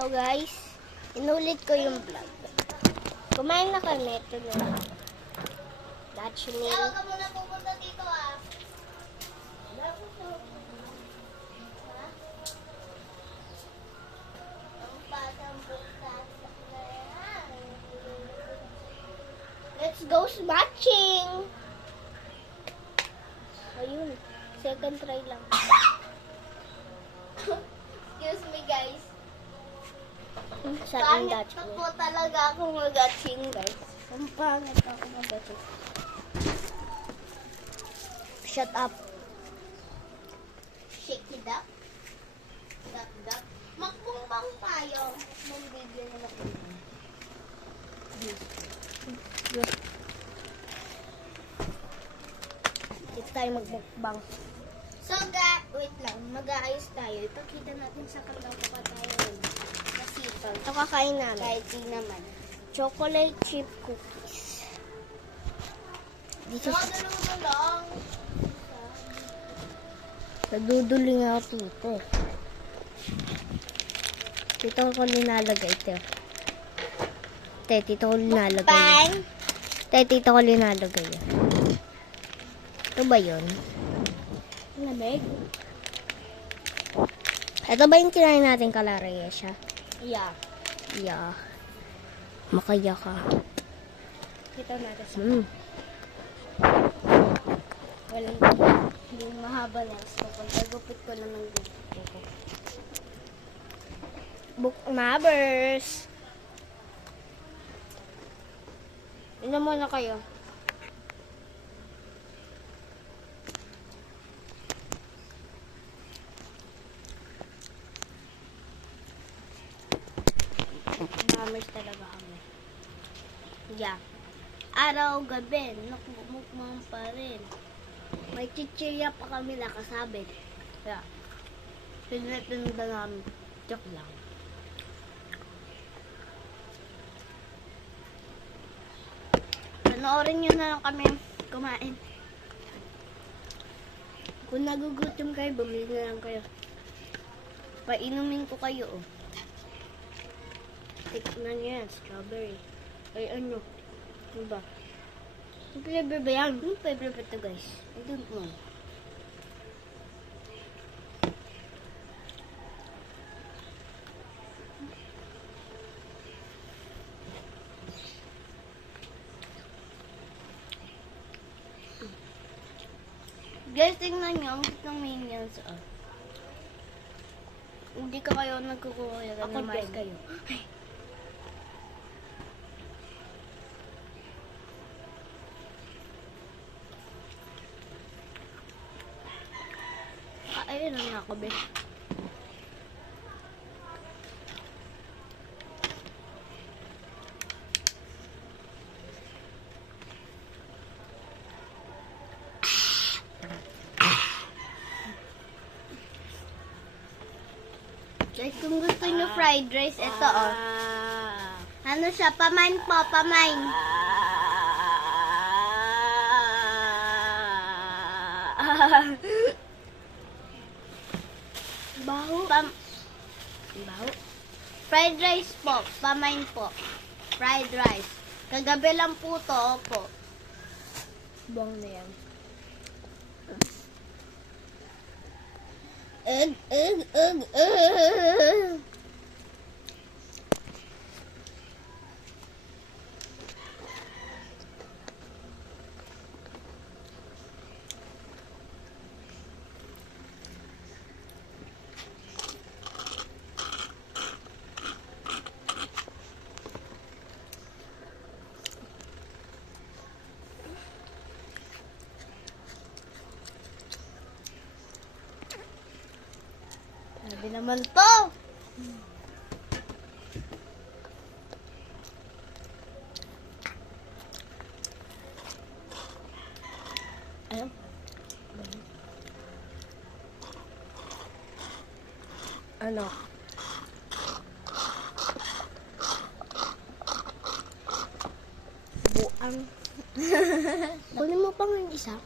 So guys, inulit ko yung vlog. Kumain na kami. Ito na. Dutch meal. Huwag ka muna pupunta dito ah. Let's go matching! Ayun. Second try lang. Excuse me guys. Sa ating Pangit Dutch na meal. po talaga ako mag-atching guys. Ang pangit ako mag-atching. Shut up. Shake it up. Dap. Magpumbang tayo. May video na ako. It's tayo magmukbang. So wait lang. Mag-aayos tayo. Ipakita natin sa kandang pa tayo. Kasi ito. Ito kakain namin. Kahit di naman. Chocolate chip cookies. This is... Dalawa lang. Naduduling ako dito. Dito ko linalagay ito. Dito ko linalagay. Bang! Dito ko linalagay. Ito ba yun? Lamig? Ito ba yung kinain natin kalaraya siya? Yeah. Yeah. Makaya ka. Kita natin sa Walang hindi mahaba na. So, pagkagupit ko na ng gupit ko. Bookmabers. Inom muna kayo. Mammers talaga kami. Yeah. Araw, gabi, nakmukmang pa rin. May chichirya pa kami nakasabit. Yeah. Pinatinda namin. Joke lang. Panoorin nyo na lang kami kumain. Kung nagugutom kayo, bumili na lang kayo. Painumin ko kayo. Oh. Tikman nyo yan, strawberry. Ay ano? Ano ba? Yung flavor ba yan? Yung flavor ba ito guys? I don't know. Guys, tingnan nyo. Ang cute ng Minions. Oh. Hindi ka kayo nagkukuya. Ako Mais din. kayo. Ayun lang ako, be. Guys, kung gusto nyo fried rice, ito oh. Ano siya? Pamain po, pamain. Baho. Baho? Fried rice po, pamain po. Fried rice. Kagabi lang po to, opo. Buwang na yan. Sabi naman to. Ayun. Ano? Buang. Kunin mo pang yung isa.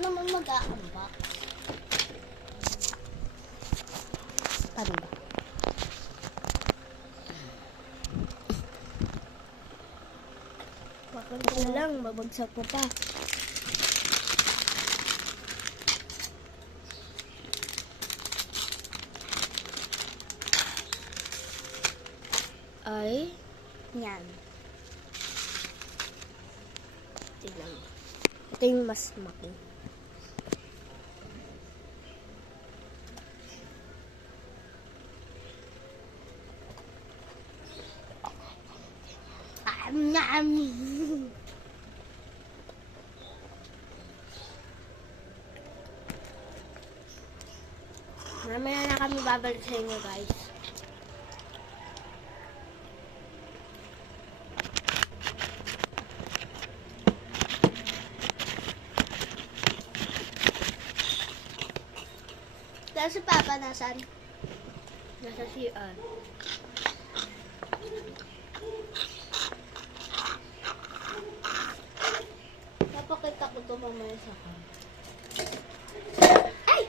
naman mag-a-unbox. Paano ba? Bakit na lang, babagsak ko pa. Ay, yan. Tignan mo. Ito yung mas maki. Mamaya na kami babalik sa inyo, guys. Tapos si Papa nasan? Nasa CR. Napakita ko to mamaya sa kan. Ay!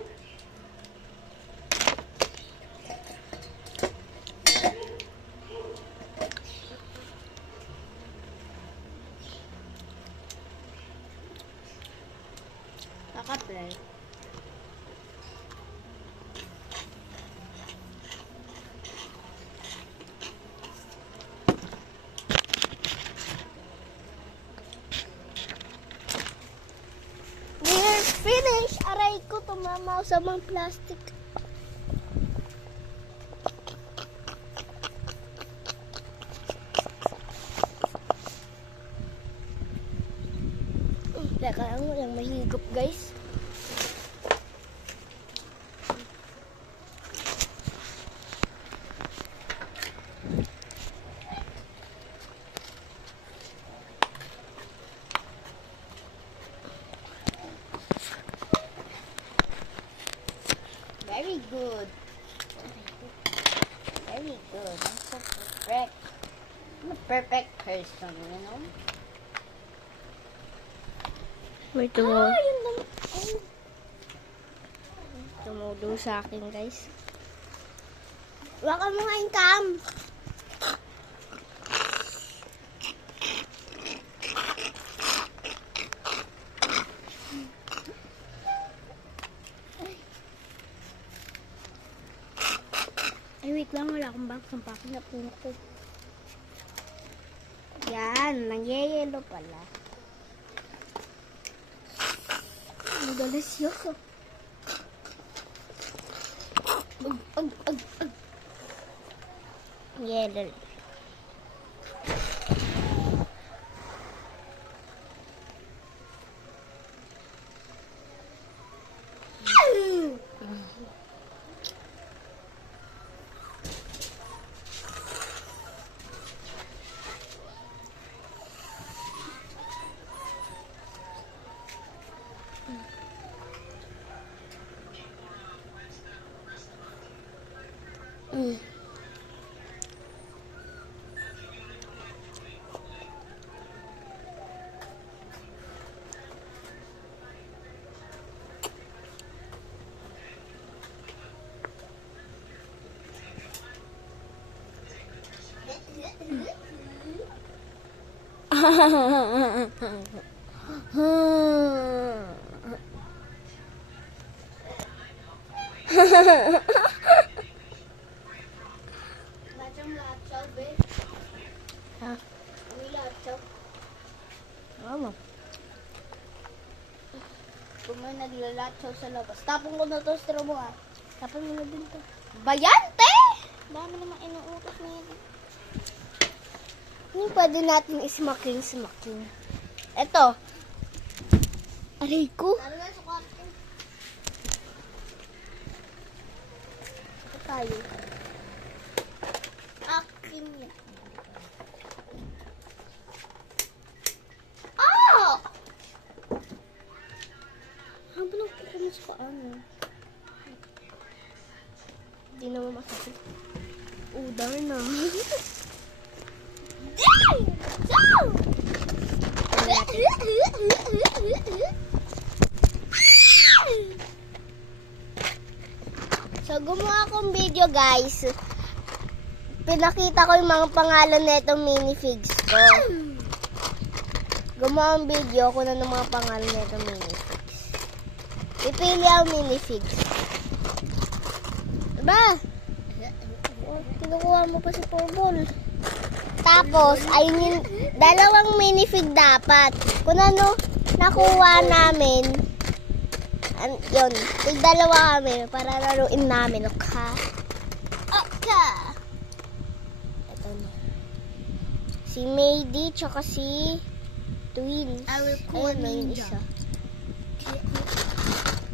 Naka-play. We're finished! Aray ko, tumama sa mga plastic. Teka lang, walang mahigop, guys. Very good. Very good. I'm so perfect. I'm a perfect person, you know? May Yun naman. tumulong sa akin, guys. Baka mo nga yung cam. Ay, wait lang. Wala akong box. Ang pakin na puno ko. Yan. Nangyayelo pala. Ang delicioso. Yellow. Macam latsaw, be. Ha? May latsaw. Ano? Kung may naglalatsaw sa labas. Tapong ko na to, straw mo ah. Tapos mo na din to. Bayante! Dami naman inuutos na yan. Hindi pwede natin ismaking. Ito. Aray ko. Lalo na sa kwarto. Ito tayo. Akin yan. Oh! Haba lang po kami sa ano. Hindi naman masakit. Udar na. video guys, pinakita ko yung mga pangalan na itong minifigs ko. Gumawa ang video ko na ng mga pangalan na itong minifigs. Pipili ang minifigs. Diba? Oh, kinukuha mo pa si Purple. Tapos, ayun yung dalawang minifig dapat. Kung ano, nakuha namin, yun, tig-dalawa kami para laruin namin, okay? Okay! Ito na. Si Maydi, tsaka si Twins. I will call Ayun na yung Ninja. isa.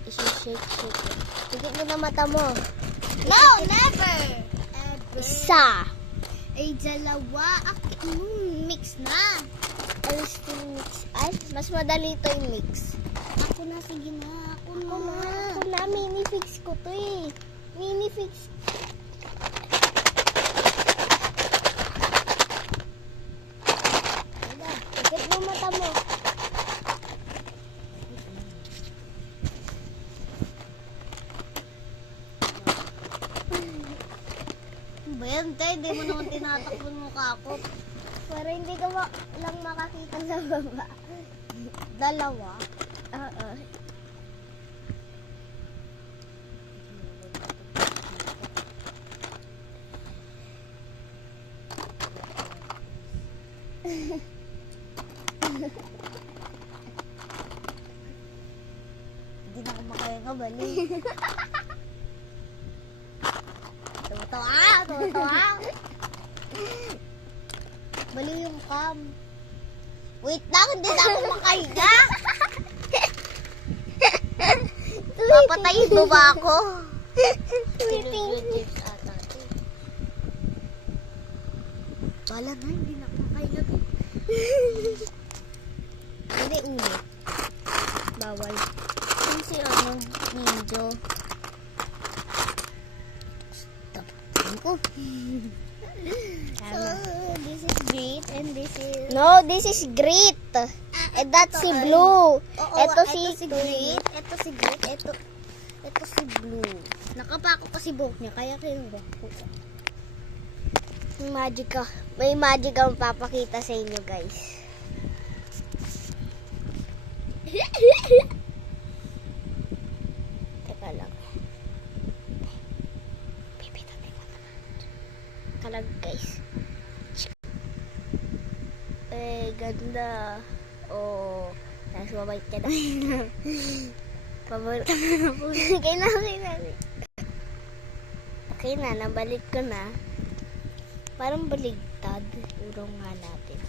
Shake. Tigit mo na mata mo. No, never! Ever. Isa. Ay, dalawa. Mix na. Ay, still mix. Ay, mas madali ito yung mix. Ako na, sige na. Ako na. Ako na, minifix ko to eh. Minifix. Diba? Tigit mo mata mo. Ba yan, tay? Di mo naman tinatakbo mo mukha ko. Para hindi ka lang makakita sa baba. Dalawa. Oo. Hindi na ako makahinga, bali. Tuwa. Bali yung cam. Wait lang, hindi na ako makahinga. Papatayin mo ba ako? Sweeting. Wala na, hindi na ako makahinga. Hindi ulit. Bawal. Kasi ano, ninja. Stop ko. So, this is great and this is... No, this is Grit. And that's si Blue. Ito si Great. Ito si Great. Ito si Blue. Nakapako kasi buhok niya, kaya kinuha ko. May magic ang papakita sa inyo, guys. Teka lang. Pipita. Kalag, guys. Ganda. Oh, tapos mabait ka na. Pabalik ka na po. Okay na, nabalik ko na. Parang baligtad. Urong nga natin.